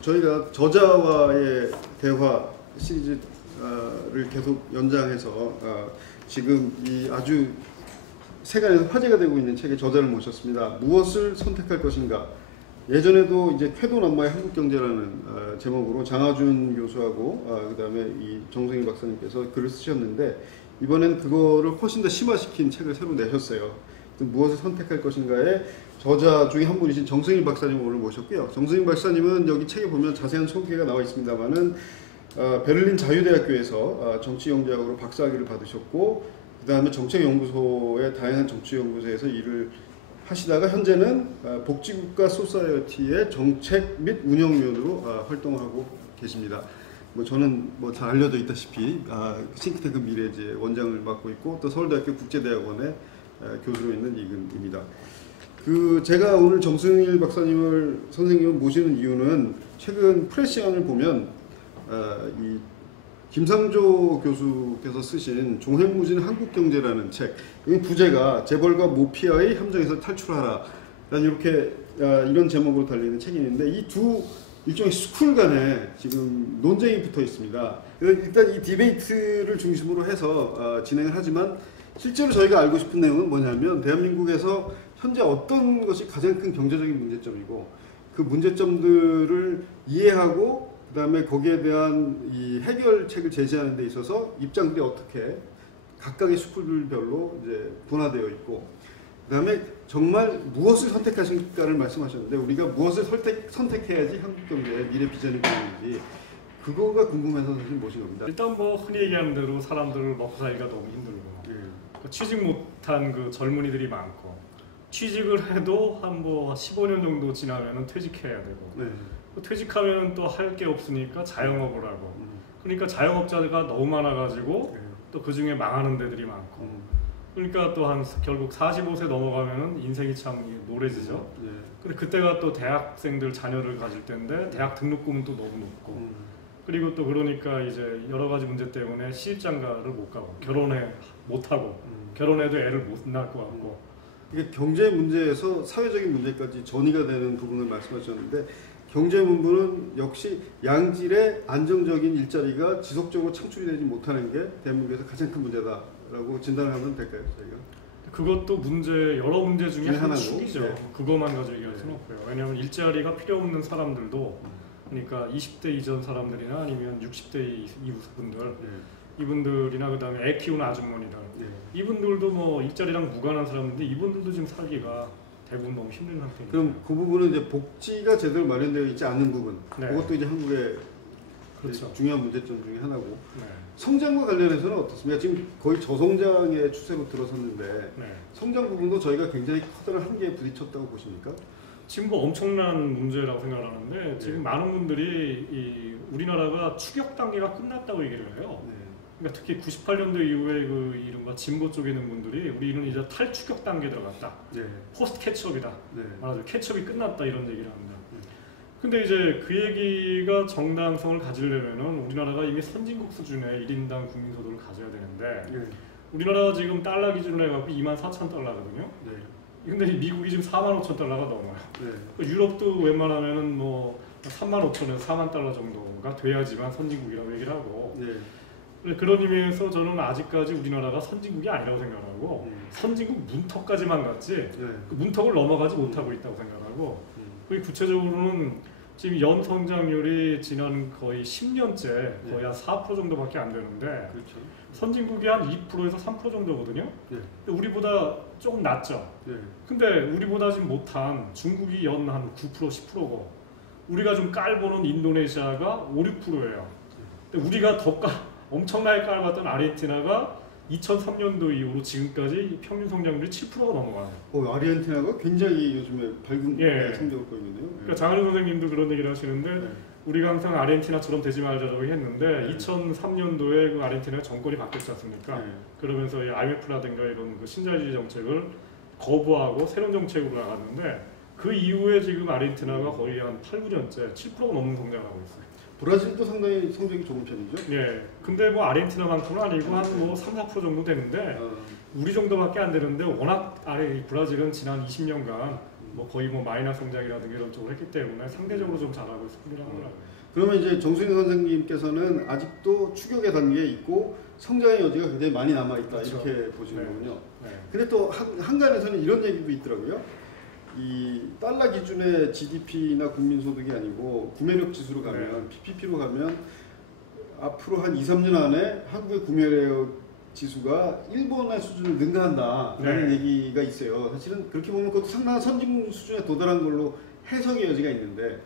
저희가 저자와의 대화 시리즈를 계속 연장해서 지금 이 아주 세간에서 화제가 되고 있는 책의 저자를 모셨습니다. 무엇을 선택할 것인가? 예전에도 이제 쾌도난무의 한국경제라는 제목으로 장하준 교수하고 그다음에 이 정승일 박사님께서 글을 쓰셨는데, 이번엔 그거를 훨씬 더 심화시킨 책을 새로 내셨어요. 무엇을 선택할 것인가의 저자 중에 한 분이신 정승일 박사님을 오늘 모셨고요. 정승일 박사님은 여기 책에 보면 자세한 소개가 나와 있습니다만은 베를린 자유대학교에서 정치경제학으로 박사학위를 받으셨고, 그 다음에 정책연구소의 다양한 정치연구소에서 일을 하시다가 현재는 복지국가 소사이어티의 정책 및 운영위원으로 활동하고 계십니다. 저는 잘 알려져 있다시피 싱크탱크 미래지의 원장을 맡고 있고, 또 서울대학교 국제대학원의 교수로 있는 이근입니다. 제가 오늘 정승일 박사님을 선생님을 모시는 이유는 최근 프레시안을 보면 이 김상조 교수께서 쓰신 종횡무진 한국경제라는 책, 이 부제가 재벌과 모피아의 함정에서 탈출하라 라는 이렇게 이런 제목으로 달리는 책이 있는데, 이 두 일종의 스쿨 간에 지금 논쟁이 붙어 있습니다. 일단 이 디베이트를 중심으로 해서 진행을 하지만, 실제로 저희가 알고 싶은 내용은 뭐냐면, 대한민국에서 현재 어떤 것이 가장 큰 경제적인 문제점이고, 그 문제점들을 이해하고 그 다음에 거기에 대한 이 해결책을 제시하는 데 있어서 입장들이 어떻게 각각의 스쿨별로 이제 분화되어 있고, 그 다음에 정말 무엇을 선택하실까를 말씀하셨는데, 우리가 무엇을 선택해야지 한국 경제의 미래 비전이 보이는지 그거가 궁금해서 사실 모신 겁니다. 일단 흔히 얘기하는 대로 사람들 먹고 살기가 너무 힘들고, 취직 못한 그 젊은이들이 많고, 취직을 해도 한 15년 정도 지나면 퇴직해야 되고, 퇴직하면 또 할 게 없으니까 자영업을 하고, 그러니까 자영업자가 너무 많아가지고 또 그 중에 망하는 데들이 많고, 그러니까 또 결국 45세 넘어가면 인생이 참 노래지죠. 근데 그때가 또 대학생들 자녀를 가질 때인데, 대학 등록금은 또 너무 높고, 그리고 또 그러니까 이제 여러 가지 문제 때문에 시집장가를 못 가고, 결혼해 못 하고, 결혼해도 애를 못 낳을 것 같고. 이게 경제 문제에서 사회적인 문제까지 전이가 되는 부분을 말씀하셨는데, 경제 문제는 역시 양질의 안정적인 일자리가 지속적으로 창출이 되지 못하는 게 대한민국에서 가장 큰 문제다라고 진단을 하면 될까요, 저희가? 그것도 여러 문제 중에 하나이죠. 네. 그것만 가지고 얘기할 수는 없고요. 왜냐하면 일자리가 필요 없는 사람들도, 그러니까 20대 이전 사람들이나 아니면 60대 이후 분들, 이분들이나 그 다음에 애 키우는 아주머니들, 이분들도 일자리랑 무관한 사람인데, 이분들도 지금 살기가 대부분 너무 힘든 상태입니다. 그럼 그 부분은 이제 복지가 제대로 마련되어 있지 않은 부분, 그것도 이제 한국의 그렇죠. 중요한 문제점 중에 하나고, 성장과 관련해서는 어떻습니까? 지금 거의 저성장의 추세로 들어섰는데, 성장 부분도 저희가 굉장히 커다란 한계에 부딪혔다고 보십니까? 지금 엄청난 문제라고 생각하는데, 지금 많은 분들이 우리나라가 추격 단계가 끝났다고 얘기를 해요. 그러니까 특히 98년도 이후에 그 이른바 진보 쪽에 있는 분들이, 우리는 이제 탈추격 단계에 들어갔다. 포스트 캐치업이다. 말하자면 캐치업이 끝났다, 이런 얘기를 합니다. 근데 이제 그 얘기가 정당성을 가지려면은 우리나라가 이미 선진국 수준의 1인당 국민소득을 가져야 되는데, 우리나라가 지금 달러 기준으로 해갖고 24,000달러거든요. 근데 미국이 지금 45,000달러가 넘어요. 유럽도 웬만하면은 35,000에서 4만 달러 정도가 돼야지만 선진국이라고 얘기를 하고, 그런 의미에서 저는 아직까지 우리나라가 선진국이 아니라고 생각하고, 선진국 문턱까지만 갔지 그 문턱을 넘어가지 못하고 있다고 생각하고, 구체적으로는 지금 연 성장률이 지난 거의 10년째 거의 한 4% 정도밖에 안 되는데, 선진국이 한 2%에서 3% 정도거든요. 근데 우리보다 조금 낮죠. 근데 우리보다 지금 못한 중국이 연 한 9%, 10%고, 우리가 좀 깔보는 인도네시아가 5, 6%예요. 근데 우리가 엄청나게 깔봤던 아르헨티나가 2003년도 이후로 지금까지 평균 성장률이 7%가 넘어가요. 아르헨티나가 굉장히 요즘에 밝은 성적을 보이는데요. 그러니까 장하준 선생님도 그런 얘기를 하시는데, 우리가 항상 아르헨티나처럼 되지 말자라고 했는데, 2003년도에 그 아르헨티나 정권이 바뀌었지 않습니까? 그러면서 이 IMF라든가 이런 그 신자유주의 정책을 거부하고 새로운 정책으로 나갔는데, 그 이후에 지금 아르헨티나가 거의 한 8, 9년째 7%가 넘는 성장을 하고 있어요. 브라질도 상당히 성적이 좋은 편이죠? 근데 아르헨티나만큼은 아니고 한 3, 4% 정도 되는데, 우리 정도밖에 안 되는데, 워낙 브라질은 지난 20년간 뭐 거의 뭐 마이너스 성장이라든가 이런 쪽으로 했기 때문에 상대적으로 좀 잘하고 있을 뿐이라고 하더라고요. 그러면 이제 정순희 선생님께서는 아직도 추격의 단계에 있고 성장의 여지가 굉장히 많이 남아 있다 그렇죠. 이렇게 보시는 네. 거군요. 네. 근데 또 한간에서는 이런 얘기도 있더라고요. 이 달러 기준의 GDP나 국민소득이 아니고 구매력 지수로 가면 PPP로 가면 앞으로 한 2, 3년 안에 한국의 구매력 지수가 일본의 수준을 능가한다라는 얘기가 있어요. 사실은 그렇게 보면 그것도 상당한 선진국 수준에 도달한 걸로 해석의 여지가 있는데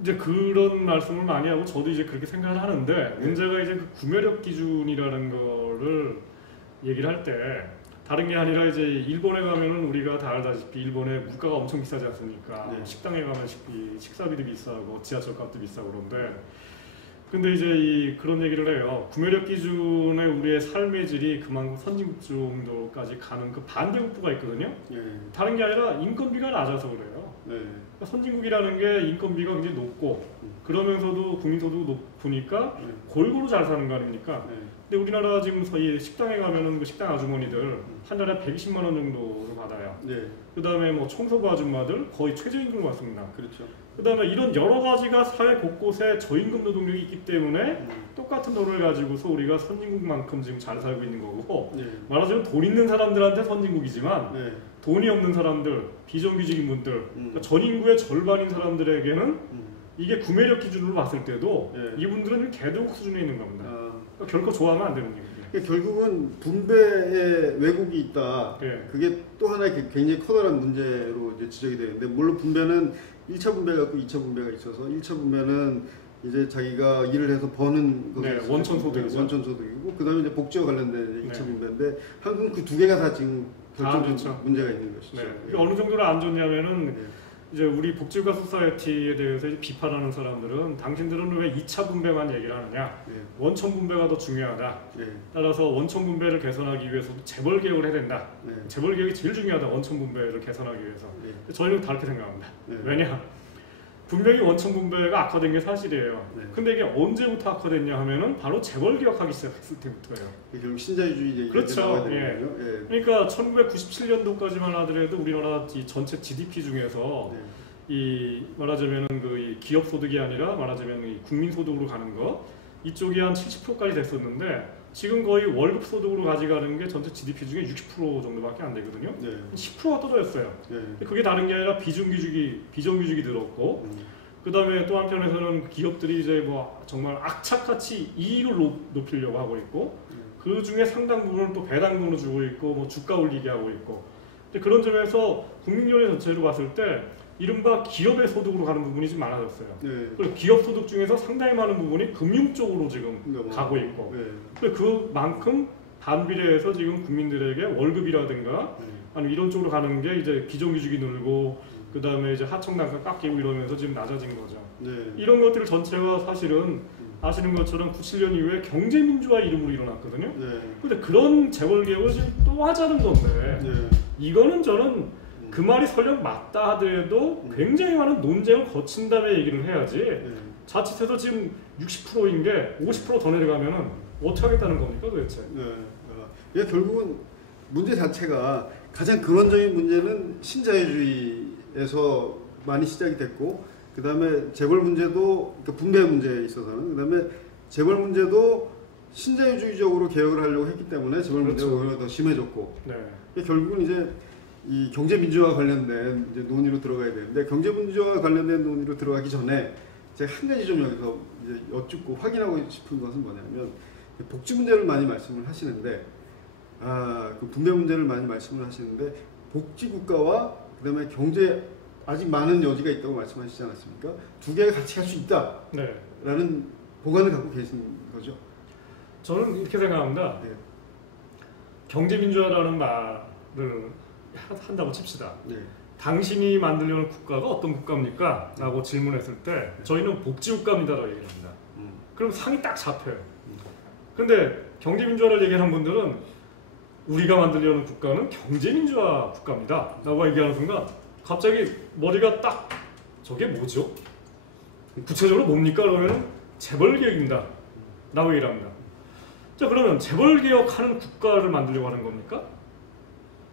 이제 그런 말씀을 많이 하고 저도 이제 그렇게 생각을 하는데 문제가 이제 그 구매력 기준이라는 거를 얘기를 할 때 다른 게 아니라 이제 일본에 가면은 우리가 다 알다시피 일본의 물가가 엄청 비싸지 않습니까? 식당에 가면 식사비도 비싸고 지하철 값도 비싸고 그런데 근데 이제 그런 얘기를 해요. 구매력 기준에 우리의 삶의 질이 그만큼 선진국 정도까지 가는 그 반대급부가 있거든요. 다른 게 아니라 인건비가 낮아서 그래요. 그러니까 선진국이라는 게 인건비가 굉장히 높고 그러면서도 국민소득이 높으니까 골고루 잘 사는 거 아닙니까? 근데 우리나라 지금 이 식당에 가면은 그 식당 아주머니들 한 달에 120만 원 정도를 받아요. 그다음에 뭐 청소부 아줌마들 거의 최저임금을 받습니다. 그렇죠. 그다음에 이런 여러 가지가 사회 곳곳에 저임금 노동력이 있기 때문에 똑같은 돈을 가지고서 우리가 선진국만큼 지금 잘 살고 있는 거고 말하자면 돈 있는 사람들한테 선진국이지만 돈이 없는 사람들, 비정규직인 분들, 그러니까 전 인구의 절반인 사람들에게는 이게 구매력 기준으로 봤을 때도 이분들은 개도국 수준에 있는 겁니다. 그러니까 결코 좋아하면 안 되는 얘기예요. 그러니까 결국은 분배에 왜곡이 있다. 그게 또 하나의 굉장히 커다란 문제로 이제 지적이 되는데 물론 분배는 1차 분배가 있고 2차 분배가 있어서 1차 분배는 이제 자기가 일을 해서 버는 원천소득이죠. 원천소득이고 그다음에 이제 복지와 관련된 2차 분배인데 한국은 그 두 개가 다 지금 결정적인 문제가 있는 것이죠. 어느 정도로 안 좋냐면은 이제 우리 복지국가 소사이어티에 대해서 이제 비판하는 사람들은 당신들은 왜 2차 분배만 얘기를 하느냐? 원천 분배가 더 중요하다. 따라서 원천 분배를 개선하기 위해서도 재벌 개혁을 해야 된다. 재벌 개혁이 제일 중요하다. 원천 분배를 개선하기 위해서. 저희는 다르게 생각합니다. 왜냐? 분명히 원천 분배가 악화된 게 사실이에요. 근데 이게 언제부터 악화됐냐 하면은 바로 재벌 개혁하기 시작했을 때부터예요. 결국 신자유주의 얘기가 그렇죠. 나와야 되는 거예요. 그러니까 1997년도까지만 하더라도 우리나라 이 전체 GDP 중에서 이 말하자면은 이 기업 소득이 아니라 말하자면 이 국민 소득으로 가는 거 이쪽이 한 70%까지 됐었는데 지금 거의 월급 소득으로 가져가는 게 전체 GDP 중에 60% 정도밖에 안 되거든요. 10%가 떨어졌어요. 그게 다른 게 아니라 비정규직이 늘었고 그다음에 또 한편에서는 기업들이 이제 뭐 정말 악착같이 이익을 높이려고 하고 있고 그 중에 상당 부분은 또 배당금으로 주고 있고 뭐 주가 올리게 하고 있고 그런 점에서 국민연회 전체로 봤을 때 이른바 기업의 소득으로 가는 부분이 좀 많아졌어요. 그리고 기업 소득 중에서 상당히 많은 부분이 금융 쪽으로 지금 가고 있고 그만큼 반비례해서 지금 국민들에게 월급이라든가 아니면 이런 쪽으로 가는 게 이제 비정규직이 늘고 그 다음에 이제 하청단가 깎이고 이러면서 지금 낮아진 거죠. 이런 것들 전체가 사실은 아시는 것처럼 97년 이후에 경제민주화 이름으로 일어났거든요. 근데 그런 재벌 개혁을 지금 또 하자는 건데 이거는 저는 그 말이 설령 맞다 하더라도 굉장히 많은 논쟁을 거친 다음에 얘기를 해야지 자칫해서 지금 60%인 게 50% 더 내려가면은 어떻게 하겠다는 겁니까 도대체? 이게 결국은 문제 자체가 가장 근원적인 문제는 신자유주의에서 많이 시작이 됐고 그 다음에 재벌 문제도 그러니까 분배 문제에 있어서는 그 다음에 재벌 문제도 신자유주의적으로 개혁을 하려고 했기 때문에 재벌 문제가 오히려 더 심해졌고 결국은 이제 이 경제민주화 관련된 이제 논의로 들어가야 되는데 경제민주화 관련된 논의로 들어가기 전에 제가 한 가지 좀 여기서 이제 여쭙고 확인하고 싶은 것은 뭐냐면 복지 문제를 많이 말씀을 하시는데 그 분배 문제를 많이 말씀을 하시는데 복지 국가와 그다음에 경제 아직 많은 여지가 있다고 말씀하시지 않았습니까? 두 개가 같이 갈 수 있다라는 보관을 갖고 계신 거죠? 저는 이렇게 생각합니다. 경제민주화라는 말을 한다고 칩시다. 당신이 만들려는 국가가 어떤 국가입니까? 라고 질문했을 때 저희는 복지국가입니다라고 얘기를 합니다. 그럼 상이 딱 잡혀요. 근데 경제민주화를 얘기하는 분들은 우리가 만들려는 국가는 경제민주화 국가입니다 라고 얘기하는 순간 갑자기 머리가 딱 저게 뭐죠? 구체적으로 뭡니까? 그러면 재벌개혁입니다 라고 얘기를 합니다. 자 그러면 재벌개혁하는 국가를 만들려고 하는 겁니까?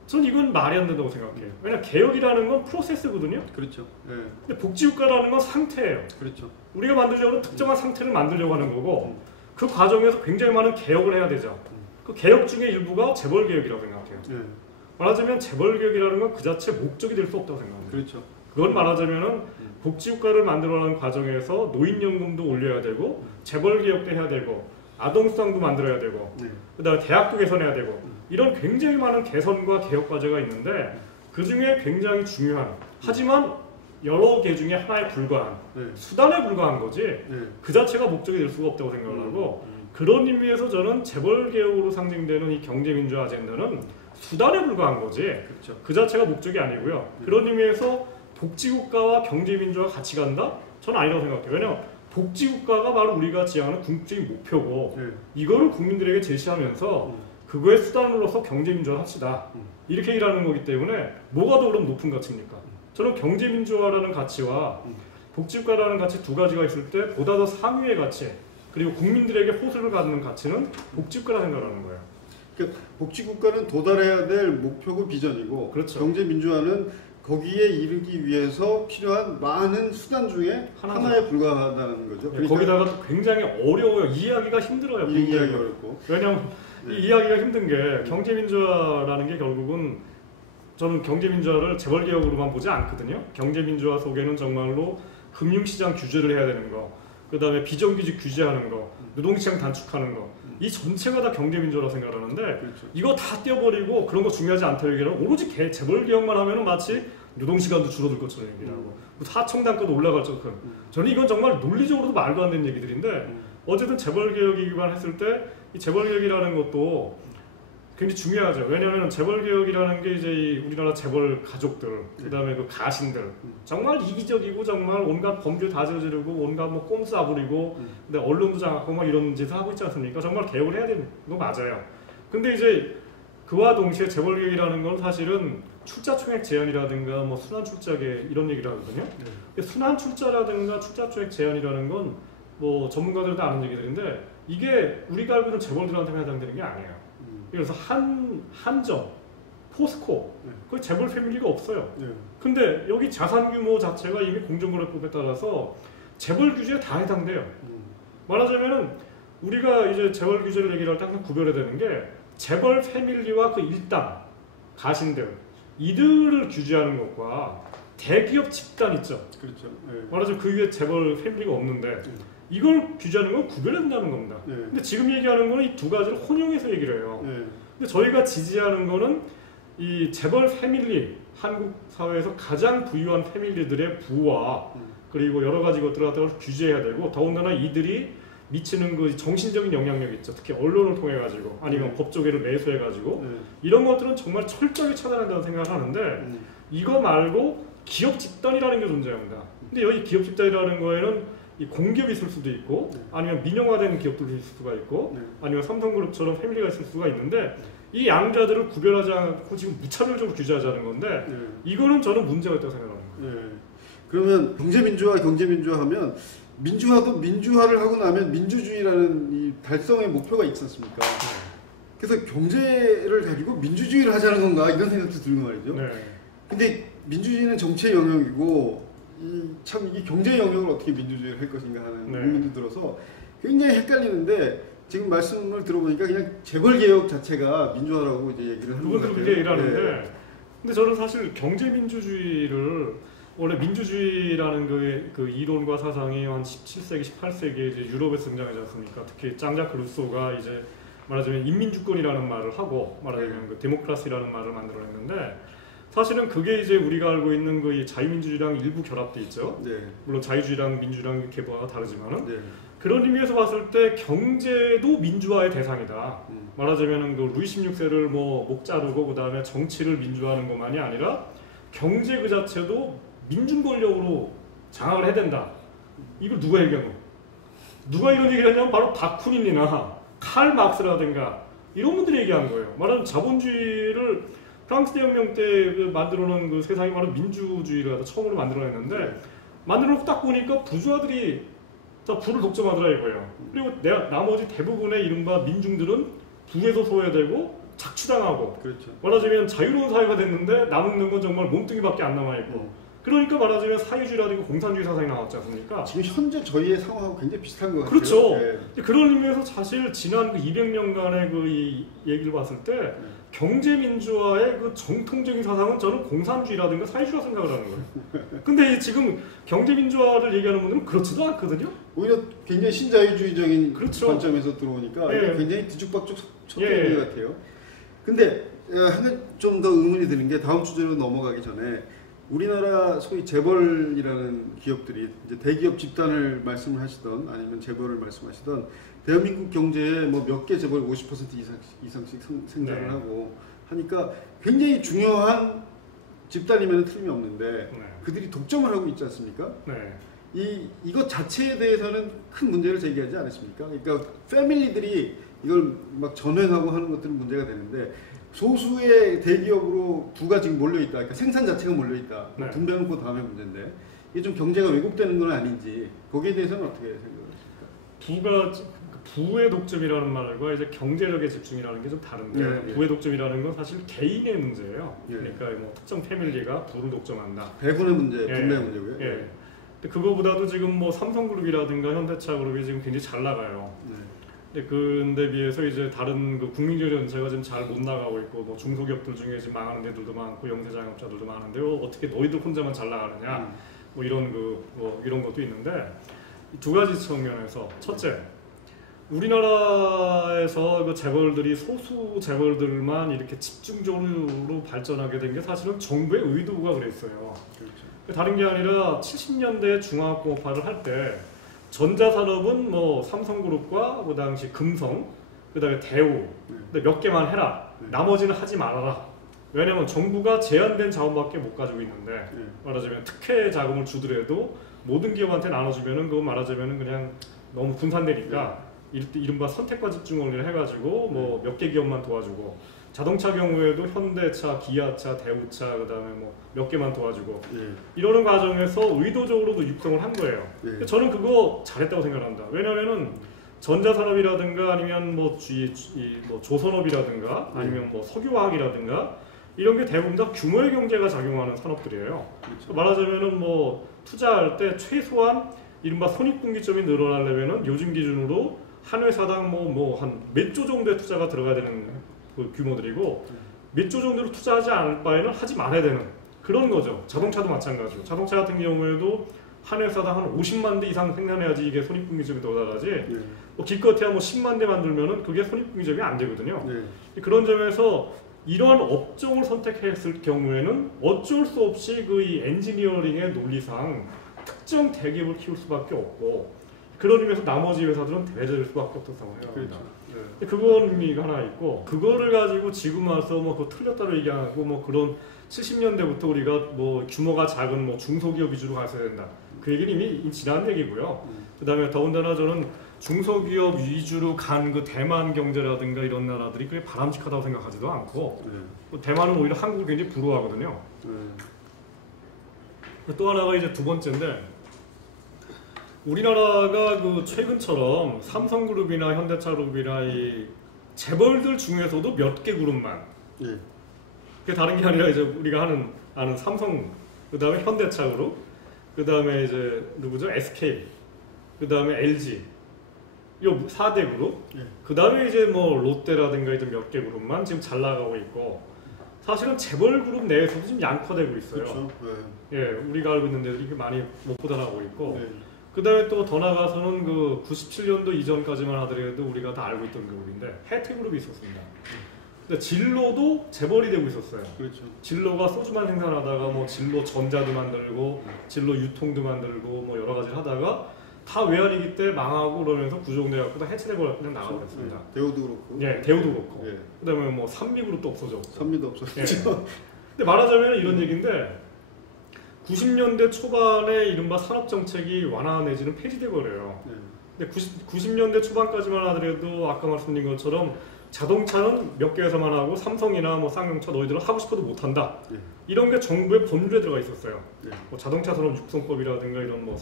전 이건 말이 안 된다고 생각해요. 왜냐 개혁이라는 건 프로세스거든요. 그렇죠. 예. 근데 복지국가라는 건 상태예요. 그렇죠. 우리가 만들려고 특정한 상태를 만들려고 하는 거고 그 과정에서 굉장히 많은 개혁을 해야 되죠. 그 개혁 중에 일부가 재벌개혁이라고 생각해요. 예. 말하자면 재벌개혁이라는 건 그 자체 목적이 될 수 없다고 생각합니다. 그렇죠. 그건 말하자면은 복지국가를 만들어가는 과정에서 노인연금도 올려야 되고 재벌개혁도 해야 되고 아동수당도 만들어야 되고 네. 그다음에 대학도 개선해야 되고 이런 굉장히 많은 개선과 개혁 과제가 있는데 그 중에 굉장히 중요한 하지만 여러 개 중에 하나에 불과한 네. 수단에 불과한 거지 네. 그 자체가 목적이 될 수가 없다고 생각을 하고 그런 의미에서 저는 재벌개혁으로 상징되는 이 경제민주화 아젠다는 수단에 불과한 거지 그렇죠. 그 자체가 목적이 아니고요. 그런 의미에서 복지국가와 경제민주화가 같이 간다? 저는 아니라고 생각해요. 왜냐하면 복지국가가 바로 우리가 지향하는 궁극적인 목표고 네. 이거를 국민들에게 제시하면서 그거의 수단으로서 경제민주화를 합시다. 이렇게 일하는 거기 때문에 뭐가 더 그럼 높은 가치입니까? 저는 경제민주화라는 가치와 복지국가라는 가치 두 가지가 있을 때 보다 더 상위의 가치 그리고 국민들에게 호소를 갖는 가치는 복지국가라 생각하는 거예요. 그러니까 복지국가는 도달해야 될 목표고 비전이고 그렇죠. 경제민주화는 거기에 이르기 위해서 필요한 많은 수단 중에 하나에 불과하다는 거죠. 그러니까 거기다가 또 굉장히 어려워요. 이해하기가 힘들어요. 이해하기 어렵고. 왜냐하면 네. 이해하기가 힘든 게 경제민주화라는 게 결국은 저는 경제민주화를 재벌개혁으로만 보지 않거든요. 경제민주화 속에는 정말로 금융시장 규제를 해야 되는 거, 그 다음에 비정규직 규제하는 거, 노동시장 단축하는 거, 이 전체가 다 경제민주화라고 생각하는데 그렇죠. 이거 다 떼어버리고 그런 거 중요하지 않다고 얘기를 하고 오로지 재벌개혁만 하면 마치 노동시간도 줄어들 것처럼 얘기를 하고 하청단가도 올라갈 것처럼 저는 이건 정말 논리적으로도 말도 안 되는 얘기들인데 어쨌든 재벌개혁이기만 했을 때 이 재벌개혁이라는 것도 굉장히 중요하죠. 왜냐하면 재벌개혁이라는 게 이제 이 우리나라 재벌 가족들, 그 다음에 그 가신들 정말 이기적이고 정말 온갖 범죄를 다 저지르고 온갖 뭐 꼼수 부리고 근데 언론도 장악하고 막 이런 짓을 하고 있지 않습니까? 정말 개혁을 해야 되는 거 맞아요. 근데 이제 그와 동시에 재벌개혁이라는 건 사실은 출자 총액 제한이라든가 뭐 순환 출자계 이런 얘기를 하거든요. 순환 출자라든가 출자 총액 제한이라는 건 뭐 전문가들도 아는 얘기들인데 이게 우리가 알고 있는 재벌들한테만 해당되는 게 아니에요. 그래서 한정, 포스코, 그 재벌 패밀리가 없어요. 근데 여기 자산 규모 자체가 이미 공정거래법에 따라서 재벌 규제에 다 해당돼요. 말하자면은 우리가 이제 재벌 규제를 얘기를 할 때 항상 구별해야 되는 게 재벌 패밀리와 그 일당, 가신들 이들을 규제하는 것과 대기업 집단 있죠. 그렇죠. 말하자면 그 위에 재벌 패밀리가 없는데 이걸 규제하는 건 구별해야 된다는 겁니다. 근데 지금 얘기하는 거는 이 두 가지를 혼용해서 얘기를 해요. 근데 저희가 지지하는 거는 이 재벌 패밀리, 한국 사회에서 가장 부유한 패밀리들의 부와 그리고 여러 가지 것들을 갖다가 규제해야 되고 더군다나 이들이 미치는 그 정신적인 영향력 있죠. 특히 언론을 통해 가지고 아니면 법조계를 매수해 가지고 이런 것들은 정말 철저하게 차단한다는 생각을 하는데 이거 말고 기업 집단이라는 게 존재합니다. 근데 여기 기업 집단이라는 거에는 이 공기업이 있을 수도 있고 아니면 민영화된 기업들도 있을 수가 있고 아니면 삼성그룹처럼 패밀리가 있을 수가 있는데 이 양자들을 구별하지 않고 지금 무차별적으로 규제하자는 건데 이거는 저는 문제가 있다고 생각합니다. 그러면 경제민주화 하면 민주화도 민주화를 하고 나면 민주주의라는 이 달성의 목표가 있지 않습니까? 그래서 경제를 가지고 민주주의를 하자는 건가 이런 생각도 들고 말이죠. 근데 민주주의는 정치의 영역이고 이 경제 영역을 어떻게 민주주의를 할 것인가 하는 의문도 들어서 굉장히 헷갈리는데 지금 말씀을 들어보니까 그냥 재벌개혁 자체가 민주화라고 이제 얘기를 하는 것 같아요. 그분들 그렇게 일하는데 근데 저는 사실 경제민주주의를 원래 민주주의라는 그 이론과 사상이 한 17세기, 18세기에 이제 유럽에서 등장하지 않습니까? 특히 짱자크 루소가 이제 말하자면 인민주권이라는 말을 하고 말하자면 그 데모크라시라는 말을 만들어냈는데 사실은 그게 이제 우리가 알고 있는 그 자유민주주의랑 일부 결합돼 있죠. 물론 자유주의랑 민주주의랑 계보가 다르지만은 그런 의미에서 봤을 때 경제도 민주화의 대상이다. 말하자면은 그 루이 16세를 뭐 목 자르고 그 다음에 정치를 민주화하는 것만이 아니라 경제 그 자체도 민중 권력으로 장악을 해야 된다. 이걸 누가 얘기한 거? 누가 이런 얘기를 했냐면 바로 바쿠닌이나 칼 막스라든가 이런 분들이 얘기한 거예요. 말하자면 자본주의를 프랑스 대혁명 때 만들어놓은 그 세상이 바로 민주주의를 처음으로 만들어냈는데 만들어놓고 딱 보니까 부주아들이 다 부를 독점하더라 이거예요. 그리고 나머지 대부분의 이른바 민중들은 부에서 소외되고 착취 무시당하고 그렇죠. 말하자면 자유로운 사회가 됐는데 남는 건 정말 몸뚱이밖에 안 남아있고 그러니까 말하자면 사회주의라든가 공산주의 사상이 나왔지 않습니까? 지금 현재 저희의 상황하고 굉장히 비슷한 것 같아요. 그렇죠. 네. 그런 의미에서 사실 지난 그 200년간의 그 이 얘기를 봤을 때 경제민주화의 그 정통적인 사상은 저는 공산주의라든가 사회주의라 생각을 하는 거예요. 근데 지금 경제민주화를 얘기하는 분들은 그렇지도 않거든요. 오히려 굉장히 신자유주의적인 그렇죠. 관점에서 들어오니까 예. 이게 굉장히 뒤죽박죽 섞여 예. 있는 것 같아요. 근데 하나 좀 더 의문이 드는 게 다음 주제로 넘어가기 전에 우리나라 소위 재벌이라는 기업들이 이제 대기업 집단을 말씀을 하시던 아니면 재벌을 말씀하시던 대한민국 경제에 뭐 몇 개 재벌 50% 이상씩 생산을 네. 하고 하니까 굉장히 중요한 집단이면 틀림이 없는데 네. 그들이 독점을 하고 있지 않습니까? 네. 이것 자체에 대해서는 큰 문제를 제기하지 않으십니까? 그러니까 패밀리들이 이걸 막 전횡하고 하는 것들은 문제가 되는데 소수의 대기업으로 부가 지금 몰려있다. 그러니까 생산 자체가 몰려있다. 네. 분배놓고 다음에 문제인데 이게 좀 경제가 왜곡되는 건 아닌지 거기에 대해서는 어떻게 생각하십니까? 부의 독점이라는 말과 이제 경제력의 집중이라는 게 좀 다른데 네. 부의 독점이라는 건 사실 개인의 문제예요. 네. 그러니까 뭐 특정 패밀리가 부를 독점한다. 배분의 문제, 예. 분배의 문제고요. 예. 근데 그거보다도 지금 뭐 삼성그룹이라든가 현대차그룹이 지금 굉장히 잘 나가요. 네. 근데 비해서 이제 다른 그 국민적 전체가 지금 잘 못 나가고 있고 뭐 중소기업들 중에 지금 망하는 데들도 많고 영세자영업자들도 많은데 어떻게 너희들 혼자만 잘 나가느냐 뭐 이런 이런 것도 있는데 두 가지 측면에서 첫째 우리나라에서 그 재벌들이 소수 재벌들만 이렇게 집중적으로 발전하게 된 게 사실은 정부의 의도가 그랬어요. 그렇죠. 다른 게 아니라 70년대 중화학공업화를 할 때 전자산업은 뭐 삼성그룹과 그 당시 금성, 그 다음에 대우 몇 개만 해라. 나머지는 하지 말아라. 왜냐하면 정부가 제한된 자원밖에 못 가지고 있는데 말하자면 특혜 자금을 주더라도 모든 기업한테 나눠주면은 그거 말하자면은 그냥 너무 분산되니까 이른바 선택과 집중을 해가지고 뭐 몇 개 기업만 도와주고 자동차 경우에도 현대차, 기아차, 대우차 그다음에 뭐 몇 개만 도와주고 이러는 과정에서 의도적으로도 육성을 한 거예요. 저는 그거 잘했다고 생각합니다. 왜냐하면은 전자산업이라든가 아니면 뭐 조선업이라든가 아니면 뭐 석유화학이라든가 이런 게 대부분 다 규모의 경제가 작용하는 산업들이에요. 그렇죠. 말하자면은 뭐 투자할 때 최소한 이른바 손익분기점이 늘어나려면은 요즘 기준으로 한 회사당 한 몇 조 정도의 투자가 들어가야 되는 그 규모들이고 몇 조 정도로 투자하지 않을 바에는 하지 말아야 되는 그런 거죠. 자동차도 마찬가지고 자동차 같은 경우에도 한 회사당 한 50만 대 이상 생산해야지 이게 손익분기점이 도달하지 뭐 기껏해야 뭐 10만 대 만들면은 그게 손익분기점이 안 되거든요. 그런 점에서 이러한 업종을 선택했을 경우에는 어쩔 수 없이 그 이 엔지니어링의 논리상 특정 대기업을 키울 수밖에 없고 그런 의미에서 나머지 회사들은 대외될 수밖에 없었다고 생각합니다. 그렇죠. 그건 의미가 하나 있고 그거를 가지고 지금 와서 뭐 그거 틀렸다고 얘기하고 뭐 그런 70년대부터 우리가 뭐 규모가 작은 뭐 중소기업 위주로 가셔야 된다. 그 얘기는 이미 지난 얘기고요. 그다음에 더군다나 저는 중소기업 위주로 간 그 대만 경제라든가 이런 나라들이 그게 바람직하다고 생각하지도 않고 대만은 오히려 한국을 굉장히 부러워하거든요. 또 하나가 이제 두 번째인데 우리나라가 그 최근처럼 삼성그룹이나 현대차그룹이나 이 재벌들 중에서도 몇 개 그룹만 그게 다른 게 아니라 이제 우리가 아는 삼성 그 다음에 현대차그룹 그 다음에 이제 누구죠 SK 그 다음에 LG 요 4대 그룹 그 다음에 이제 뭐 롯데라든가 이제 몇 개 그룹만 지금 잘 나가고 있고 사실은 재벌 그룹 내에서도 지금 양화되고 있어요. 그렇죠. 예, 우리가 알고 있는 데들이 많이 못 보단하고 있고 그 다음에 또 더 나가서는 그 97년도 이전까지만 하더라도 우리가 다 알고 있던 그룹인데 해태그룹이 있었습니다. 근데 진로도 재벌이 되고 있었어요. 그렇죠. 진로가 소주만 생산하다가 뭐 진로 전자도 만들고 진로 유통도 만들고 뭐 여러 가지를 하다가 다 외환위기 때 망하고 그러면서 구조돼갖고 다 해체되고 그냥 나가버렸습니다. 대우도 그렇고. 예, 대우도 그렇고. 그다음에 뭐 산미그룹도 없어졌고. 산미도 없어졌죠. 예. 근데 말하자면 이런 얘기인데 90년대 초반에 이른바 산업정책이 완화 내지는 폐지돼버려요. 근데 90년대 초반까지만 하더라도 아까 말씀드린 것처럼 자동차는 몇 개 회사만 하고 삼성이나 뭐 쌍용차 너희들은 하고 싶어도 못한다. 이런 게 정부의 법률에 들어가 있었어요. 뭐 자동차 산업 육성법이라든가 이런 뭐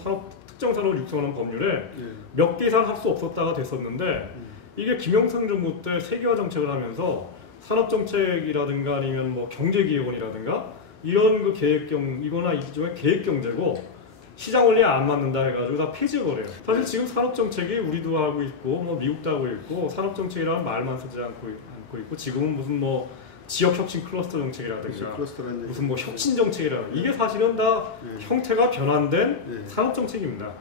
특정 산업을 육성하는 법률에 몇 개 이상 할 수 없었다가 됐었는데 이게 김영삼 정부 때 세계화 정책을 하면서 산업정책이라든가 아니면 뭐 경제기획원이라든가 이런 그 이거나 일종의 계획경제고 시장 원리에 안 맞는다 해가지고 다 폐지해버려요. 사실 지금 산업정책이 우리도 하고 있고 뭐 미국도 하고 있고 산업정책이라는 말만 쓰지 않고 있고 지금은 무슨 뭐 지역혁신 클러스터 정책이라든가 무슨 뭐 혁신 정책이라든가 이게 사실은 다 형태가 변환된 산업정책입니다.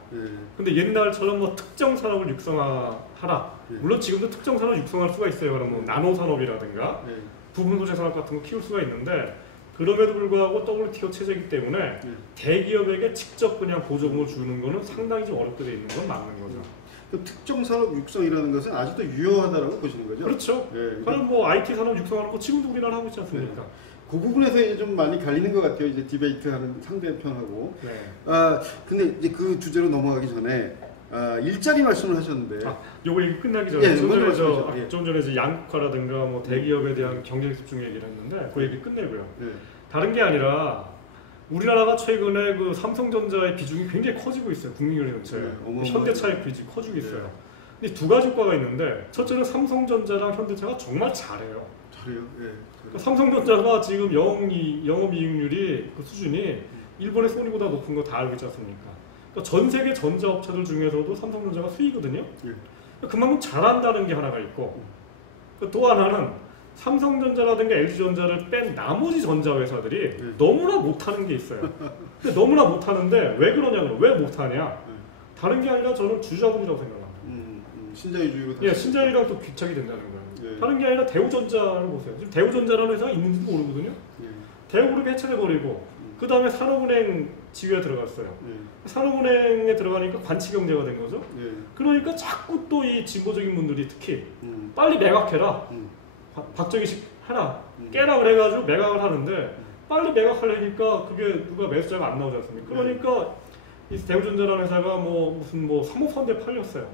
근데 옛날처럼 뭐 특정 산업을 육성하라. 물론 지금도 특정 산업을 육성할 수가 있어요. 그럼 뭐 나노산업이라든가 부분 소재 산업 같은 거 키울 수가 있는데 그럼에도 불구하고 WTO 체제이기 때문에 대기업에게 직접 그냥 보조금을 주는 거는 상당히 좀 어렵게 돼 있는 건 맞는 거죠. 그 특정 산업 육성이라는 것은 아직도 유효하다고 보시는 거죠? 그렇죠. 그럼 뭐 IT 산업 육성하는 거 지금도 우리나라 하고 있지 않습니까? 그 부분에서 이제 좀 많이 갈리는 것 같아요. 이제 디베이트하는 상대편하고. 네. 근데 이제 그 주제로 넘어가기 전에 일자리 말씀을 하셨는데. 요거 얘기 끝나기 전에 좀 전에 이제 양극화라든가 뭐 대기업에 대한 경제 집중 얘기를 했는데 그 얘기 끝내고요. 다른 게 아니라 우리나라가 최근에 그 삼성전자의 비중이 굉장히 커지고 있어요. 국민연료 전체에. 현대차의 비중이 커지고 있어요. 근데 두 가지 효과가 있는데 첫째는 삼성전자랑 현대차가 정말 잘해요. 잘해요. 그러니까 삼성전자가 지금 영업이익률이 그 수준이 일본의 소니보다 높은 거 다 알고 있지 않습니까? 그러니까 전 세계 전자업체들 중에서도 삼성전자가 수위거든요. 그만큼 잘한다는 게 하나가 있고 또 하나는 삼성전자라든가 LG전자를 뺀 나머지 전자회사들이 너무나 못하는 게 있어요. 근데 너무나 못하는데 왜 그러냐면 왜 못하냐? 다른 게 아니라 저는 주주자본이라고 생각합니다. 신자유주의로 신자유랑 또 귀착이 된다는 거예요. 다른 게 아니라 대우전자를 보세요. 지금 대우전자라는 회사가 있는지도 모르거든요. 대우그룹이 해체돼버리고 그 다음에 산업은행 지위에 들어갔어요. 산업은행에 들어가니까 관치경제가 된 거죠. 그러니까 자꾸 또 이 진보적인 분들이 특히 빨리 매각해라. 박정희식 하라. 깨라 그래가지고 매각을 하는데 빨리 매각하려니까 그게 누가 매수자가 안 나오지 않습니까? 그러니까 이 대우전자라는 회사가 무슨 사모펀드에 팔렸어요.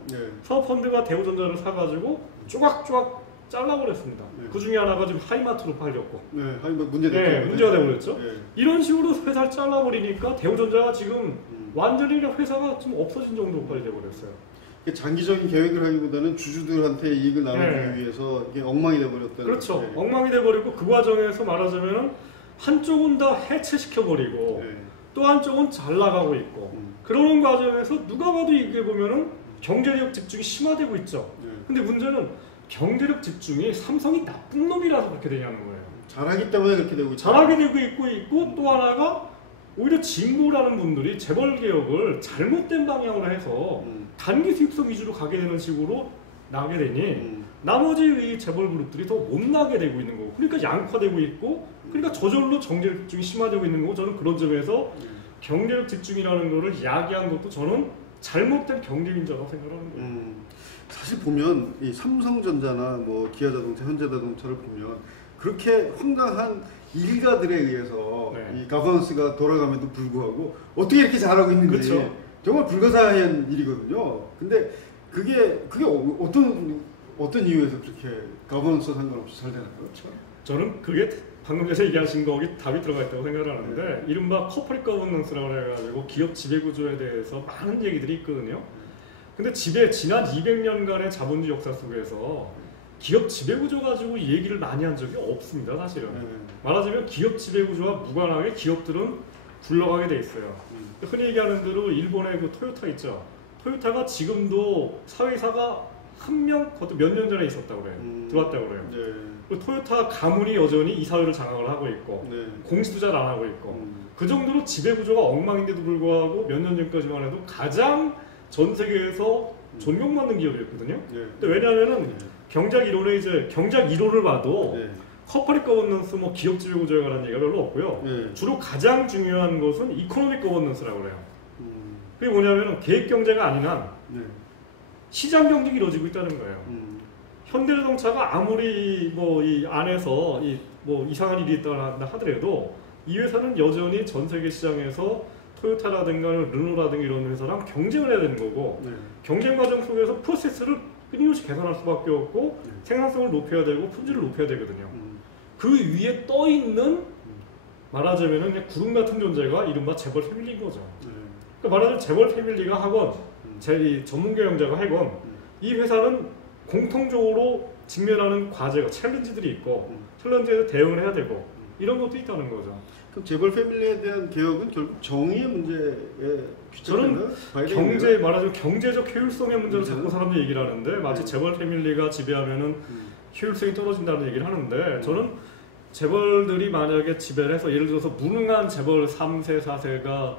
사모펀드가 대우전자를 사가지고 쪼각쪼각 잘라버렸습니다. 그 중에 하나가 지금 하이마트로 팔렸고. 문제가 되버렸죠. 이런 식으로 회사를 잘라버리니까 대우전자가 지금 완전히 회사가 좀 없어진 정도까지 돼버렸어요. 장기적인 계획을 하기보다는 주주들한테 이익을 나누기 위해서 이게 엉망이 돼버렸다는. 그렇죠. 엉망이 돼버리고 그 과정에서 말하자면 한쪽은 다 해체시켜버리고 또 한쪽은 잘 나가고 있고 그러는 과정에서 누가 봐도 이게 보면은 경제력 집중이 심화되고 있죠. 근데 문제는 경제력 집중이 삼성이 나쁜 놈이라서 그렇게 되냐는 거예요. 잘하기 때문에 그렇게 되고 있죠. 잘하게 되고 있고 또 하나가 오히려 진보라는 분들이 재벌 개혁을 잘못된 방향으로 해서 단기 수익성 위주로 가게 되는 식으로 나게 되니 나머지 이 재벌 그룹들이 더 못 나게 되고 있는 거고 그러니까 양화되고 있고 그러니까 저절로 경제력 집중이 심화되고 있는 거고 저는 그런 점에서 경제력 집중이라는 거를 야기한 것도 저는 잘못된 경제인자라고 생각하는 거예요. 사실 보면 이 삼성전자나 뭐 기아자동차, 현대자동차를 보면 그렇게 황당한 일가들에 의해서 이 가버넌스가 돌아감에도 불구하고 어떻게 이렇게 잘하고 있는지 정말 불가사의한 일이거든요. 근데 그게 어떤 이유에서 그렇게 가버넌스 상관없이 잘 되는 거죠? 저는 그게 방금 전에 얘기하신 거기 답이 들어가 있다고 생각을 하는데 이른바 코퍼레이트 거버넌스라고 해가지고 기업 지배구조에 대해서 많은 얘기들이 있거든요. 근데 지난 200년간의 자본주의 역사 속에서 기업 지배구조 가지고 얘기를 많이 한 적이 없습니다. 사실은. 말하자면 기업 지배구조와 무관하게 기업들은 굴러가게 돼 있어요. 흔히 얘기하는 대로 일본의 그 토요타 있죠. 토요타가 지금도 사회이사가 한 명, 그것도 몇 년 전에 있었다고 그래요. 들어왔다고 그래요. 그 토요타 가문이 여전히 이사회를 장악을 하고 있고 공시투자를 안 하고 있고 그 정도로 지배구조가 엉망인데도 불구하고 몇 년 전까지만 해도 가장 전 세계에서 존경받는 기업이었거든요. 근데 왜냐하면은 경작 이론을 봐도 커퍼레이트 거버넌스 기업 지배 구조에 관한 얘기가 별로 없고요. 주로 가장 중요한 것은 이코노믹 거버넌스라고 그래요. 그게 뭐냐면은 계획 경제가 아닌 한 시장 경쟁이 이루어지고 있다는 거예요. 현대자동차가 아무리 이 안에서 이상한 일이 있다 하더라도 이 회사는 여전히 전 세계 시장에서 토요타라든가 르노라든가 이런 회사랑 경쟁을 해야 되는 거고 경쟁 과정 속에서 프로세스를 끊임없이 개선할 수밖에 없고 생산성을 높여야 되고 품질을 높여야 되거든요. 그 위에 떠 있는 말하자면 그냥 구름 같은 존재가 이른바 재벌 패밀리인 거죠. 그러니까 말하자면 재벌 패밀리가 하건 전문 경영자가 하건 이 회사는 공통적으로 직면하는 과제가 챌린지들이 있고 챌린지에 대응을 해야 되고 이런 것도 있다는 거죠. 그럼 재벌 패밀리에 대한 개혁은 결국 정의의 문제에 저는 경제 말하자면 경제적 효율성의 문제로 자꾸 사람들이 얘기를 하는데 마치 재벌 패밀리가 지배하면은 효율성이 떨어진다는 얘기를 하는데 저는 재벌들이 만약에 지배를 해서 예를 들어서 무능한 재벌 3세, 4세가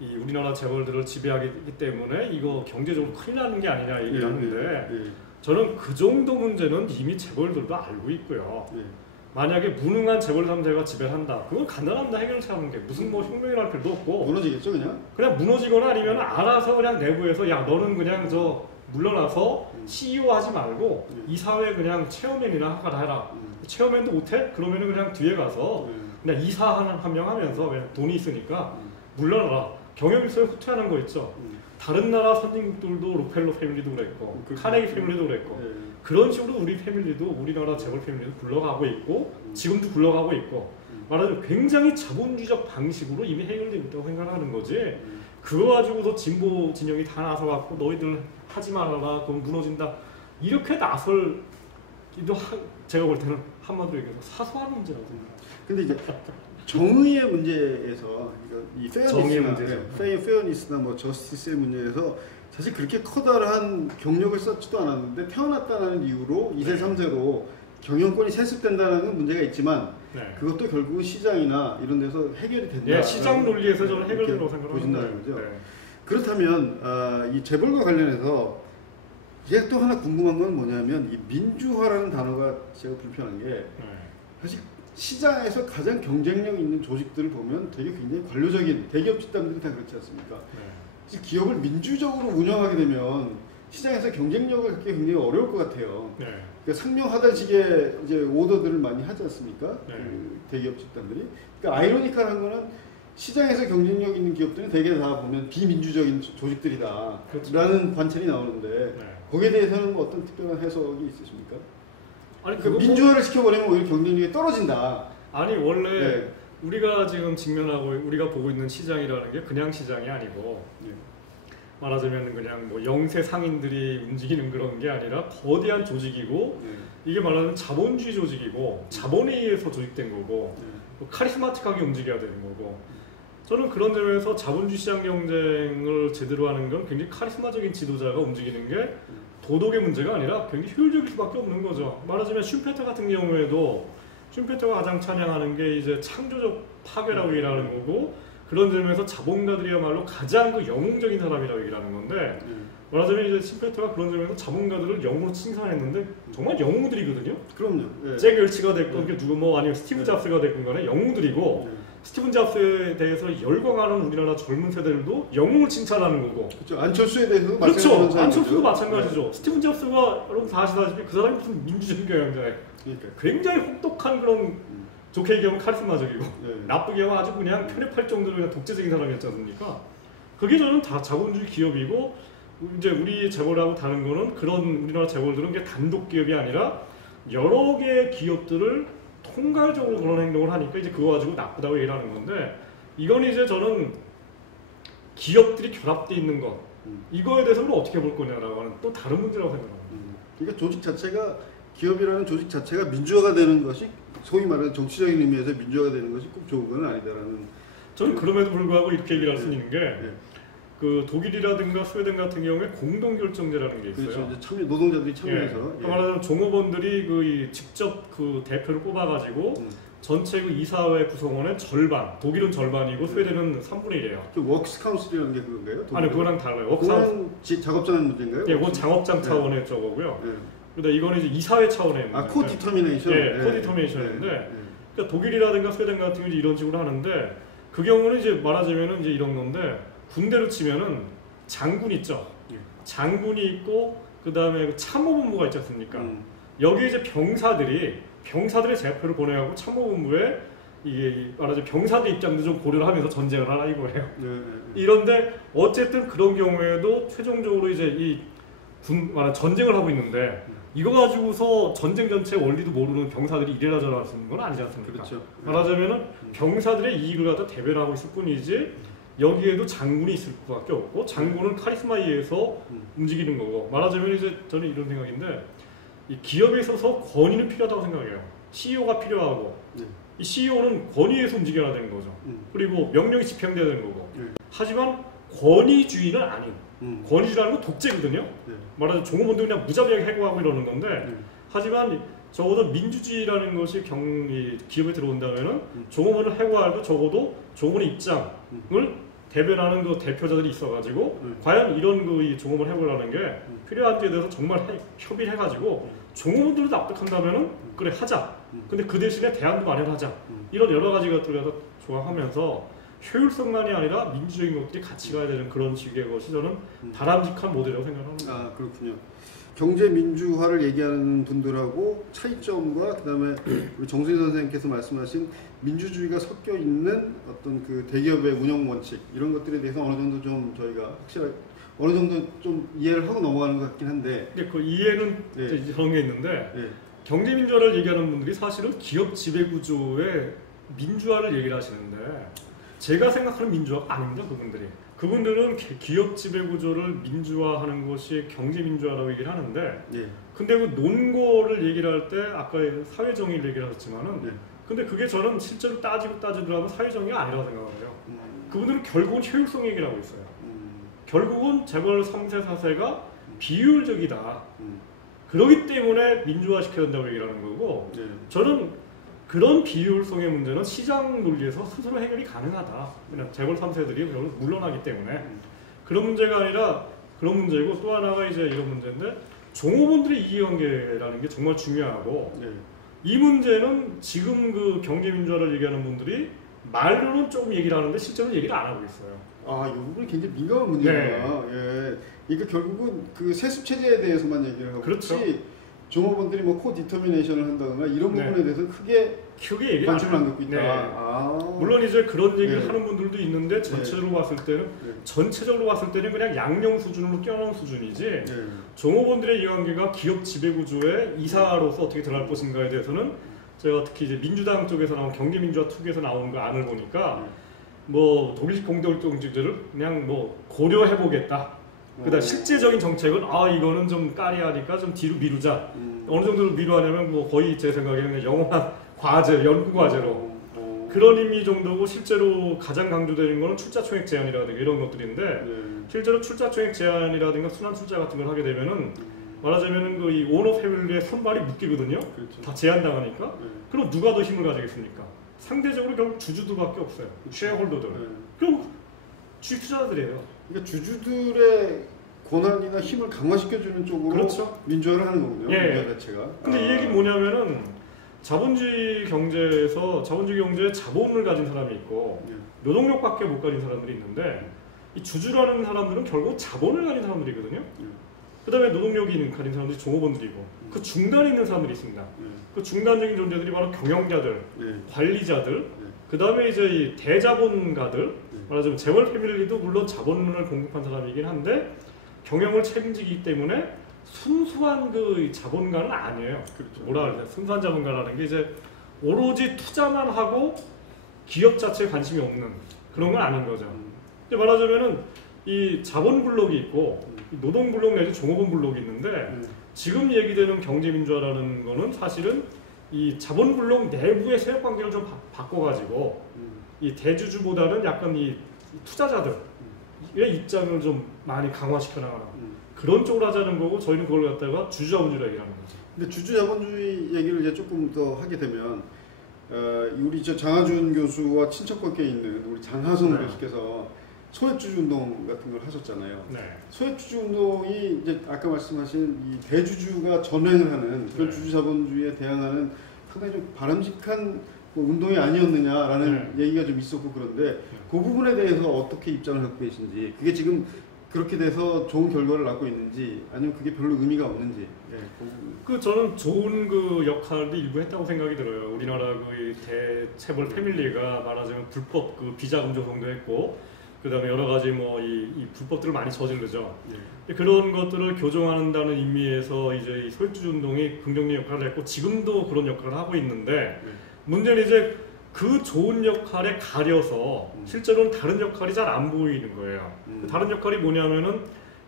이 우리나라 재벌들을 지배하기 때문에 이거 경제적으로 큰일 나는 게 아니냐 얘기를 하는데 저는 그 정도 문제는 이미 재벌들도 알고 있고요. 만약에 무능한 재벌 3세가 지배를 한다. 그건 간단합니다. 해결책하는 게 무슨 뭐 혁명이랄 필요도 없고 무너지겠죠 그냥 무너지거나 아니면 알아서 그냥 내부에서 야 너는 그냥 저 물러나서 CEO 하지 말고 이 사회 그냥 체어맨이나 하거나 해라. 체어맨도 못해? 그러면은 그냥 뒤에 가서 그냥 이사 한 명 하면서 그냥 돈이 있으니까 물러나라. 경영일서에 후퇴하는 거 있죠. 다른 나라 선진국들도 록펠러 패밀리도 그랬고 카네기 패밀리도 그랬고 그런 식으로 우리 패밀리도 우리나라 재벌 패밀리도 굴러가고 있고 지금도 굴러가고 있고 말하자면 굉장히 자본주의적 방식으로 이미 해결되고 있다고 생각하는 거지 그거 가지고서 진보 진영이 다 나서갖고 너희들 하지 말아라 그럼 무너진다 이렇게 나설 제가 볼 때는 한마디로 얘기해서 사소한 문제라고 생각합니다. 근데 이제 정의의 문제에서 이 페어니스나 뭐 저스티스의 문제에서 사실 그렇게 커다란 경력을 쌓지도 않았는데 태어났다는 이유로 2세, 3세로 경영권이 세습된다는 문제가 있지만 그것도 결국은 시장이나 이런 데서 해결이 된다. 시장 논리에서 저는 해결된다고 생각합니다. 보신다는 거죠. 그렇다면 이 재벌과 관련해서 이게 또 하나 궁금한 건 뭐냐면 이 민주화라는 단어가 제가 불편한 게 사실 시장에서 가장 경쟁력 있는 조직들을 보면 되게 굉장히 관료적인 대기업 집단들이 다 그렇지 않습니까? 기업을 민주적으로 운영하게 되면 시장에서 경쟁력을 갖기 굉장히 어려울 것 같아요. 그러니까 상명하달식의 이제 오더들을 많이 하지 않습니까? 그 대기업 집단들이. 그러니까 아이러니컬한 거는 시장에서 경쟁력 있는 기업들은 대개 다 보면 비민주적인 조직들이다. 라는 관찰이 나오는데 거기에 대해서는 뭐 어떤 특별한 해석이 있으십니까? 아니 그러니까 민주화를 시켜버리면 오히려 경쟁력이 떨어진다. 아니 원래 우리가 지금 직면하고 우리가 보고 있는 시장이라는 게 그냥 시장이 아니고 말하자면 그냥 뭐 영세 상인들이 움직이는 그런 게 아니라 거대한 조직이고 이게 말하자면 자본주의 조직이고 자본에 의해서 조직된 거고 카리스마틱하게 움직여야 되는 거고 저는 그런 점에서 자본주의 시장 경쟁을 제대로 하는 건 굉장히 카리스마적인 지도자가 움직이는 게 도덕의 문제가 아니라 굉장히 효율적일 수밖에 없는 거죠. 말하자면 슈페터 같은 경우에도 슈페터가 가장 찬양하는 게 이제 창조적 파괴라고 얘기하는 거고 그런 점에서 자본가들이야말로 가장 그 영웅적인 사람이라고 얘기하는 건데 말하자면 이제 슈페터가 그런 점에서 자본가들을 영웅으로 칭찬했는데 정말 영웅들이거든요. 그럼요. 잭 웰치가 됐건 누구 뭐 아니면 스티브 잡스가 됐건 간에 영웅들이고 스티븐 잡스에 대해서 열광하는 우리나라 젊은 세대들도 영웅을 칭찬하는 거고. 그렇죠. 안철수에 대해서도 마찬가지죠. 그렇죠. 안철수도 마찬가지죠. 스티븐 잡스가 여러분 다 아시다시피 그 사람이 무슨 민주적인 경영자예요. 굉장히 혹독한 그런 좋게 얘기하면 카리스마적이고 나쁘게 하면 아주 그냥 편협할 정도로 그냥 독재적인 사람이었지 않습니까? 그게 저는 다 자본주의 기업이고 이제 우리 재벌하고 다른 거는 그런 우리나라 재벌들은 게 단독 기업이 아니라 여러 개의 기업들을 통괄적으로 그런 행동을 하니까 이제 그거 가지고 나쁘다고 얘기를 하는 건데 이건 이제 저는 기업들이 결합되어 있는 것 이거에 대해서는 어떻게 볼 거냐라고 하는 또 다른 문제라고 생각합니다. 그러니까 조직 자체가 기업이라는 조직 자체가 민주화가 되는 것이 소위 말하는 정치적인 의미에서 민주화가 되는 것이 꼭 좋은 건 아니다라는 저는 그럼에도 불구하고 이렇게 얘기를 할 수 있는 게 그 독일이라든가 스웨덴 같은 경우에 공동결정제라는 게 있어요. 그렇죠. 이제 노동자들이 참여해서. 말하자면 종업원들이 그 직접 그 대표를 뽑아가지고 전체 그 이사회 구성원의 절반, 독일은 절반이고 스웨덴은 3분의 1이에요. 그 워크스 카운슬이라는 게 그건가요? 아니 그거랑 달라요. 그거는 작업장 문제인가요? 그건 작업장 차원의 저거고요. 근데 이거는 이제 이사회 차원의 문제. 코디터미네이션. 코디터미네이션인데 그러니까 독일이라든가 스웨덴 같은 경우 이런 식으로 하는데 그 경우는 이제 말하자면은 이제 이런 건데. 군대로 치면은 장군 있죠. 장군이 있고 그 다음에 참모본부가 있지 않습니까? 여기 이제 병사들의 대표를 보내고 참모본부에 이게 말하자면 병사들 입장도 좀 고려를 하면서 전쟁을 하라 이거예요. 이런데 어쨌든 그런 경우에도 최종적으로 이제 이 전쟁을 하고 있는데 이거 가지고서 전쟁 전체 원리도 모르는 병사들이 이래라 저래라 쓰는 건 아니지 않습니까? 그렇죠. 말하자면은 병사들의 이익을 갖다 대변하고 있을 뿐이지. 여기에도 장군이 있을 수밖에 없고 장군은 카리스마에 의해서 움직이는 거고 말하자면 이제 저는 이런 생각인데 이 기업에 있어서 권위는 필요하다고 생각해요. CEO가 필요하고 네. 이 CEO는 권위에서 움직여야 되는 거죠. 그리고 명령이 집행돼야 되는 거고. 하지만 권위주의는 아닌. 권위주의라는 건 독재거든요. 말하자면 종업원들 그냥 무자비하게 해고하고 이러는 건데 하지만 적어도 민주주의라는 것이 기업에 들어온다면은 종업원을 해고할 때 적어도 종업원의 입장을 대변하는 그 대표자들이 있어가지고 과연 이런 이 종업원 해고라는 게 필요한지에 대해서 정말 협의를 해가지고 종업원들도 납득한다면은 그래 하자. 근데 그 대신에 대안도 마련하자. 이런 여러 가지 것들을 갖다 조합하면서 효율성만이 아니라 민주적인 것들이 같이 가야 되는 그런 식의 것이 저는 바람직한 모델이라고 생각합니다. 아 그렇군요. 경제 민주화를 얘기하는 분들하고 차이점과 그다음에 우리 정수희 선생님께서 말씀하신 민주주의가 섞여 있는 어떤 그 대기업의 운영 원칙 이런 것들에 대해서 어느 정도 좀 저희가 확실하게 어느 정도 좀 이해를 하고 넘어가는 것 같긴 한데. 근데 그 이해는 이제 그런 게 있는데 경제 민주화를 얘기하는 분들이 사실은 기업 지배 구조의 민주화를 얘기를 하시는데 제가 생각하는 민주화가 아닙니다. 그분들은 기업 지배 구조를 민주화하는 것이 경제 민주화라고 얘기를 하는데 근데 그 논거를 얘기를 할 때 아까 사회 정의를 얘기를 하셨지만은 근데 그게 저는 실제로 따지더라도 사회 정의가 아니라고 생각을 해요. 그분들은 결국은 효율성 얘기를 하고 있어요. 결국은 재벌 3세 4세가 비효율적이다. 그렇기 때문에 민주화시켜야 된다고 얘기를 하는 거고 저는 그런 비효율성의 문제는 시장 논리에서 스스로 해결이 가능하다. 그냥 재벌 3세들이 물러나기 때문에 그런 문제가 아니라 그런 문제고 또 하나가 이제 이런 문제인데 종업원들의 이해관계라는 게 정말 중요하고 이 문제는 지금 그 경제민주화를 얘기하는 분들이 말로는 조금 얘기를 하는데 실제로 얘기를 안 하고 있어요. 아, 이 부분이 굉장히 민감한 문제구나. 그러니까 결국은 그 세습 체제에 대해서만 얘기를 하고 그렇죠. 종업원들이 뭐 코디터미네이션을 한다거나 이런 부분에 대해서 크게 얘기 관심을 안 갖고 있다. 물론 이제 그런 얘기를 하는 분들도 있는데 전체적으로 봤을 때는 그냥 양념 수준으로 껴놓은 수준이지 종업원들의 이해관계가 기업 지배 구조의 이사로서 어떻게 들어갈 것인가에 대해서는 제가 특히 이제 민주당 쪽에서 나온 경제민주화 특위에서 나오는 거 안을 보니까 뭐 독일식 공동체를 그냥 뭐 고려해보겠다. 그다음 실제적인 정책은 이거는 좀 까리하니까 좀 뒤로 미루자. 어느 정도로 미루하냐면 뭐 거의 제 생각에는 영원한 과제, 연구 과제로 그런 의미 정도고 실제로 가장 강조되는 거는 출자 총액 제한이라든가 이런 것들인데 실제로 출자 총액 제한이라든가 순환 출자 같은 걸 하게 되면은 말하자면은 그 이 오너 패밀리의 선발이 묶이거든요. 다 제한당하니까. 그럼 누가 더 힘을 가지겠습니까? 상대적으로 결국 주주들밖에 없어요. 쉐어홀더들. 그럼 주식 투자자들이에요. 그러니까 주주들의 권한이나 힘을 강화시켜주는 쪽으로 민주화를 하는 거군요. 민주화 자체가. 근데 이 얘기는 뭐냐면은 자본주의 경제에 자본을 가진 사람이 있고 노동력밖에 못 가진 사람들이 있는데 이 주주라는 사람들은 결국 자본을 가진 사람들이거든요. 그 다음에 노동력이 가진 사람들이 종업원들이고 그 중간에 있는 사람들이 있습니다. 그 중간적인 존재들이 바로 경영자들, 관리자들, 그 다음에 이제 이 대자본가들, 말하자면 재벌 패밀리도 물론 자본을 공급한 사람이긴 한데 경영을 책임지기 때문에 순수한 그 자본가는 아니에요. 뭐라 그래야 돼? 순수한 자본가라는 게 이제 오로지 투자만 하고 기업 자체에 관심이 없는 그런 건 아닌 거죠. 말하자면은 이 자본 블록이 있고 노동 블록 내지 종업원 블록이 있는데 지금 얘기되는 경제민주화라는 거는 사실은 이 자본 블록 내부의 세력 관계를 좀 바꿔가지고 이 대주주보다는 약간 이 투자자들의 입장을 좀 많이 강화시켜 나가라. 그런 쪽으로 하자는 거고 저희는 그걸 갖다가 주주자본주의라 얘기하는 거죠. 근데 주주자본주의 얘기를 이제 조금 더 하게 되면 우리 장하준 교수와 친척관계에 있는 우리 장하성 교수께서 소액주주 운동 같은 걸 하셨잖아요. 소액주주 운동이 이제 아까 말씀하신 이 대주주가 전횡을 하는 그런 주주자본주의에 대항하는 상당히 좀 바람직한 운동이 아니었느냐라는 얘기가 좀 있었고 그런데 그 부분에 대해서 어떻게 입장을 갖고 계신지 그게 지금 그렇게 돼서 좋은 결과를 낳고 있는지 아니면 그게 별로 의미가 없는지 저는 좋은 그 역할도 일부 했다고 생각이 들어요. 우리나라 그 대체벌 패밀리가 말하자면 불법 그 비자금 조성도 했고 그 다음에 여러 가지 뭐 이 불법들을 많이 저지르죠. 그런 것들을 교정한다는 의미에서 이제 이 소액주주 운동이 긍정적 역할을 했고 지금도 그런 역할을 하고 있는데 문제는 이제 그 좋은 역할에 가려서 실제로는 다른 역할이 잘 안 보이는 거예요. 다른 역할이 뭐냐면은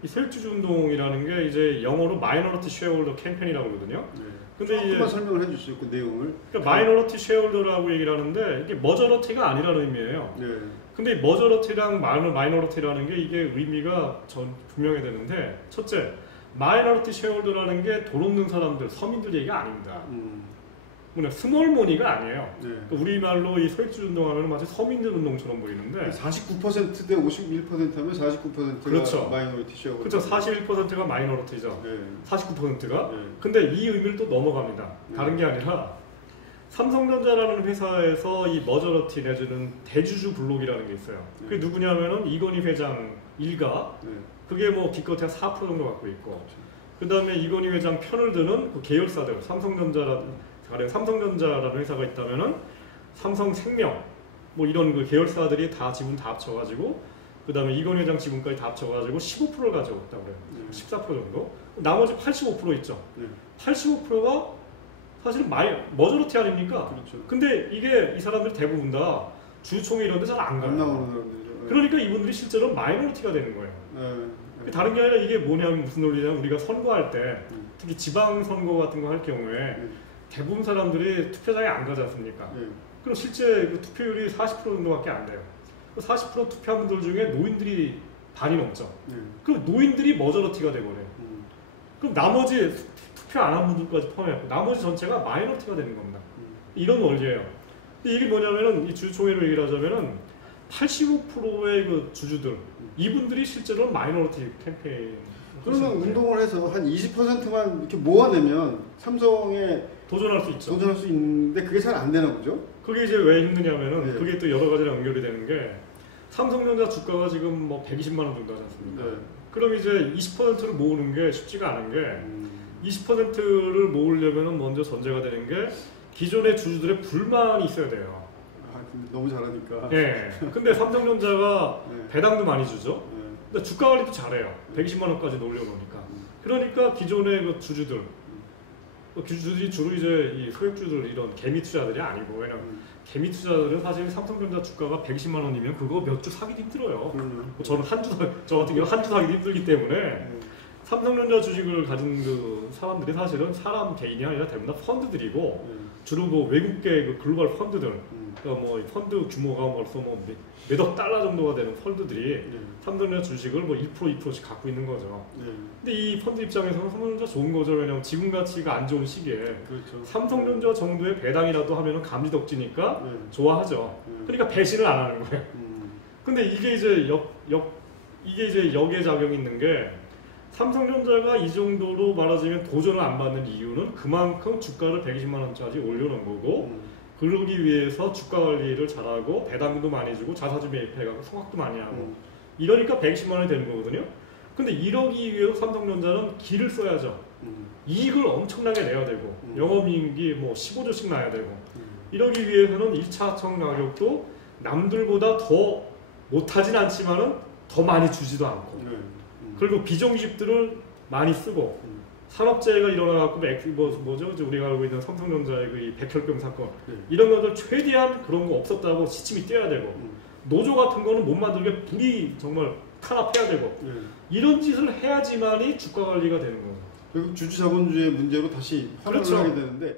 이 소액주주 운동이라는 게 이제 영어로 마이너리티 쉐어홀더 캠페인이라고 그러거든요. 네. 근데 조금만 설명을 해주시죠, 그 내용을. 그러니까 마이너리티 쉐어홀더라고 얘기를 하는데 이게 머저리티가 아니라는 의미예요. 네. 근데 이 머저리티랑 마이너리티라는 게 이게 의미가 전 분명해야 되는데, 첫째, 마이너리티 쉐어홀더라는 게 돈 없는 사람들, 서민들 얘기가 아닙니다. 뭐냐, 스몰 모니가 아니에요. 네. 그러니까 우리말로 이 소액주주 운동하면 마치 서민들 운동처럼 보이는데 49%대 51% 하면 49%가 그렇죠. 마이너리티 쉐어. 그렇죠. 41%가 마이너리티죠. 네. 49%가. 네. 근데 이 의미를 또 넘어갑니다. 네. 다른 게 아니라 삼성전자라는 회사에서 이 머저리티 내주는 대주주 블록이라는 게 있어요. 네. 그게 누구냐면은 이건희 회장 일가. 네. 그게 뭐 기껏해야 4% 정도 갖고 있고, 그 다음에 이건희 회장 편을 드는 그 계열사들, 삼성전자라는 회사가 있다면은 삼성생명 뭐 이런 그 계열사들이 다 지분 다 합쳐가지고, 그 다음에 이건희 회장 지분까지 다 합쳐가지고 15%를 가지고 있다고 그래요. 14% 정도. 나머지 85% 있죠. 네. 85%가 사실은 머저리티 아닙니까? 그렇죠. 근데 이게 이 사람들이 대부분 다 주총회 이런 데 잘 안 가요. 안 나오는 사람들이죠. 네. 그러니까 이분들이 실제로 마이너리티가 되는 거예요. 네. 다른 게 아니라 이게 뭐냐면 무슨 논리냐면, 우리가 선거할 때 특히 지방선거 같은 거 할 경우에 대부분 사람들이 투표장에 안 가지 않습니까? 네. 그럼 실제 그 투표율이 40% 정도밖에 안 돼요. 40% 투표한 분들 중에 노인들이 반이 넘죠. 네. 그럼 노인들이 머저리티가 돼버려요. 그럼 나머지 투표 안 한 분들까지 포함해서 나머지 전체가 마이너리티가 되는 겁니다. 이런 원리예요. 근데 이게 뭐냐면은 이 주주총회로 얘기를 하자면은 85%의 그 주주들, 이분들이 실제로 마이너리티 캠페인. 그러면 운동을 해서 한 20%만 이렇게 모아내면 삼성에 도전할 수 있죠. 도전할 수 있는데 그게 잘 안 되나 보죠? 그게 이제 왜 힘드냐면은, 네. 그게 또 여러 가지랑 연결이 되는 게, 삼성전자 주가가 지금 뭐 120만 원 정도 하지 않습니까? 네. 그럼 이제 20%를 모으는 게 쉽지가 않은 게, 20%를 모으려면은 먼저 전제가 되는 게 기존의 주주들의 불만이 있어야 돼요. 아, 근데 너무 잘하니까. 예. 근데 삼성전자가 네. 배당도 많이 주죠. 네. 근데 주가 관리도 잘해요. 120만 원까지 올려놓으니까. 그러니까 기존의 그 주주들, 주주들이 주로 이제 이 소액주들 이런 개미 투자들이 아니고, 왜냐면 개미 투자들은 사실 삼성전자 주가가 120만 원이면 그거 몇 주 사기도 힘들어요. 저는 저 같은 경우 한 주 사기도 힘들기 때문에 삼성전자 주식을 가진 그 사람들이 사실은 사람 개인이 아니라 대부분 다 펀드들이고, 주로 뭐 외국계 그 글로벌 펀드들, 그러니까 뭐 펀드 규모가 벌써 뭐 몇억 달러 정도가 되는 펀드들이 삼성전자 주식을 뭐 1%, 2%씩 갖고 있는 거죠. 근데 이 펀드 입장에서는 삼성전자 좋은 거죠. 왜냐면 지분 가치가 안 좋은 시기에 그렇죠. 삼성전자 정도의 배당이라도 하면은 감지덕지니까 좋아하죠. 그러니까 배신을 안 하는 거예요. 근데 이게 이제 역의 작용이 있는 게, 삼성전자가 이 정도로 말하자면 도전을 안 받는 이유는 그만큼 주가를 120만 원짜리 올려놓은 거고, 그러기 위해서 주가 관리를 잘하고 배당도 많이 주고 자사주 매입해가고 성악도 많이 하고 이러니까 120만 원이 되는 거거든요. 근데 이러기 위해서 삼성전자는 기를 써야죠. 이익을 엄청나게 내야 되고 영업이익이 뭐 15조씩 나야 되고, 이러기 위해서는 1차 하청 가격도 남들보다 더 못하진 않지만은 더 많이 주지도 않고, 그리고 비정규직들을 많이 쓰고, 산업재해가 일어나갖고 뭐죠? 우리가 알고 있는 삼성전자의 그 백혈병 사건, 이런 것들 최대한 그런 거 없었다고 시침이 떼야 되고, 노조 같은 거는 못 만들게 불이 정말 탄압해야 되고, 이런 짓을 해야지만이 주가 관리가 되는 거죠. 결국 주주 자본주의 문제로 다시 환원을 그렇죠. 하게 되는데.